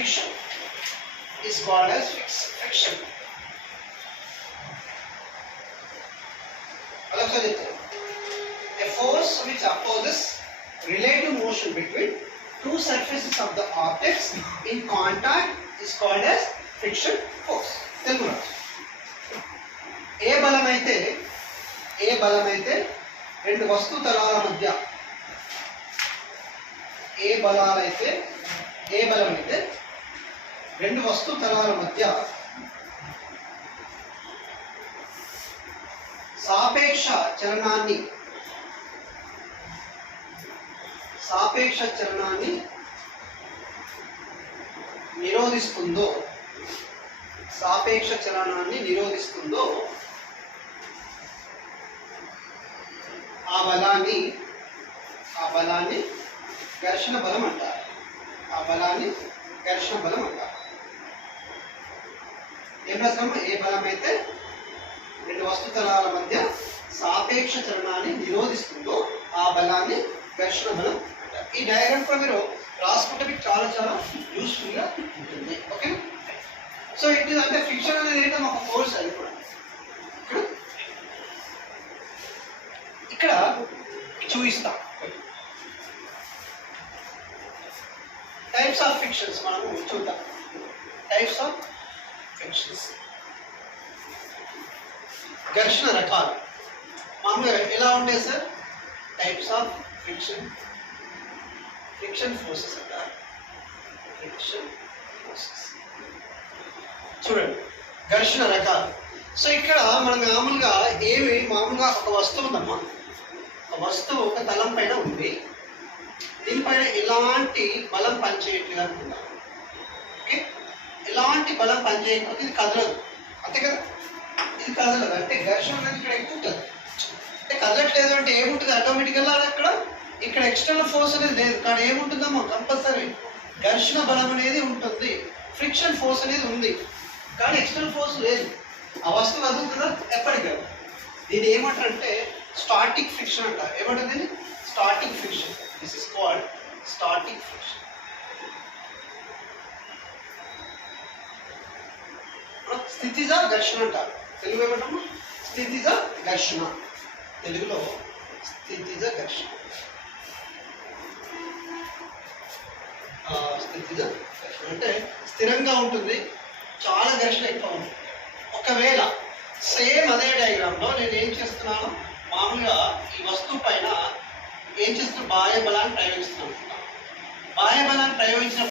friction is called as friction. A force which opposes relative motion between two surfaces of the objects in contact is called as friction force. ఏ బలమైతే రెండు వస్తు తలాల మధ్య ఏ బలమైతే రెండు వస్తు తలాల మధ్య సాపేక్ష చలనాన్ని నిరోధిస్తుందో ఆ బలాన్ని ఘర్షణ బలం అంటారు. ఏం రాస్తాము? ఏ బలమైతే రెండు వస్తుతలాల మధ్య సాపేక్ష చలనాన్ని నిరోధిస్తుందో ఆ బలాన్ని ఘర్షణ బలం అంటారు. ఈ డయాగ్రామ్ కూడా మీరు రాసుకుంటే మీకు చాలా చాలా యూస్ఫుల్గా ఉంటుంది. ఓకే, సో ఇది అంటే ఫ్రిక్షన్ అనేది ఏంటో ఒక ఫోర్స్ అది కూడా. ఇక్కడ చూపిస్తాం టైప్స్ ఆఫ్ ఫ్రిక్షన్స్. మనం చూద్దాం టైప్స్ ఆఫ్ ఫ్రిక్షన్స్. ఘర్షణ రకాలు మామూలుగా ఎలా ఉంటాయి sir? Types of friction forces అంటారు. చూడండి ఘర్షణ రకాలు. సో ఇక్కడ మనం మామూలుగా ఒక వస్తువు ఉందమ్మా. ఒక తలం పైన ఉంది. దీనిపైన ఎలాంటి బలం పనిచేయట్లేదు అనుకుందాం. ఓకే, ఎలాంటి బలం పనిచేయకపోతే ఇది కదలదు, అంతే కదా? ఇది కదలదు అంటే ఘర్షణ అనేది ఇక్కడ ఎక్కువ ఉంటుంది. అంటే కదలట్లేదు అంటే ఏముంటుంది? ఆటోమేటికల్గా ఇక్కడ ఎక్స్టర్నల్ ఫోర్స్ అనేది లేదు, కానీ ఏముంటుందమ్మా? కంపల్సరీ ఘర్షణ బలం అనేది ఉంటుంది. ఫ్రిక్షన్ ఫోర్స్ అనేది ఉంది, కానీ ఎక్స్టర్నల్ ఫోర్స్ లేదు. ఆ వస్తువు కదులుతుందా? ఎప్పటికీ. దీన్ని ఏమంటారంటే స్టాటిక్ ఫ్రిక్షన్ అంటారు. ఏమంటుంది? Static friction. This is called static friction. స్థితిజ ఘర్షణ అంటారు. తెలుగు ఏమంటాము? స్థితిజ ఘర్షణ. తెలుగులో స్థితిజ ఘర్షణ. స్థితిజ ఘర్షణ అంటే స్థిరంగా ఉంటుంది, చాలా ఘర్షణ ఎక్కువ ఉంటుంది. ఒకవేళ సేమ్ అదే డయాగ్రామ్లో నేను ఏం చేస్తున్నాను? మామూలుగా ఈ వస్తువు పైన బాహ్య బలాన్ని ప్రయోగిస్తున్నాను. బాహ్య బలాన్ని ప్రయోగించిన